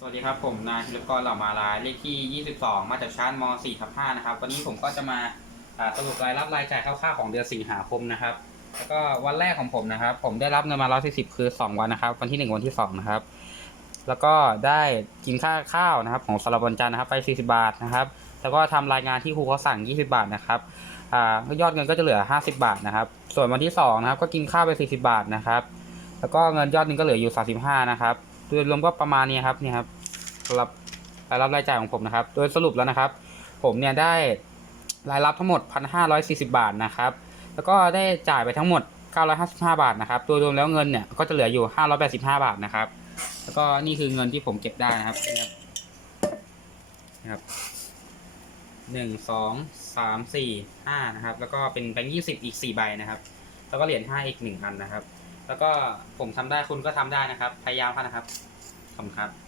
สวัสดีครับ ผมนายธิรกรเหล่ามาลายเลขที่ 22 มาจากชั้นม 4 ทับ5นะครับ วันนี้ผมก็จะมาสรุปรายรับรายจ่ายคร่าวๆของเดือนสิงหาคมนะครับ แล้วก็วันแรกของผมนะครับ ผมได้รับเงินมา140คือ 2 วันนะครับ วันที่ 1 วันที่ 2 นะครับ แล้วก็ได้กินค่าข้าวนะครับ ของสารบวันจันนะครับไป 40 บาทนะครับ แล้วก็ทำรายงานที่ครูเขาสั่ง 20 บาทนะครับอยอดเงินก็จะเหลือ 50 บาทนะครับ ส่วนวันที่2นะครับก็กินข้าวไป 40 บาทนะครับ แล้วก็เงินยอดนึงก็เหลืออยู่ 35 นะครับ โดยรวมก็ประมาณนี้ครับนี่ครับสำหรับรายรับรายจ่ายของผมนะครับ โดยสรุปแล้วนะครับ ผมเนี่ยได้รายรับทั้งหมด 1,540 บาทนะครับ แล้วก็ได้จ่ายไปทั้งหมด 955 บาทนะครับโดยรวมแล้วเงินเนี่ยก็จะเหลืออยู่ 585 บาทนะครับ แล้วก็นี่คือเงินที่ผมเก็บได้นะครับนะครับนะครับหนึ่งสองสามสี่ห้านะครับ แล้วก็เป็นแบงค์ยี่สิบอีกสี่ใบนะครับ แล้วก็เหรียญห้าอีกหนึ่งอันนะครับ แล้วก็ผมทำได้คุณก็ทำได้นะครับ พยายามครับนะครับขอบคุณครับ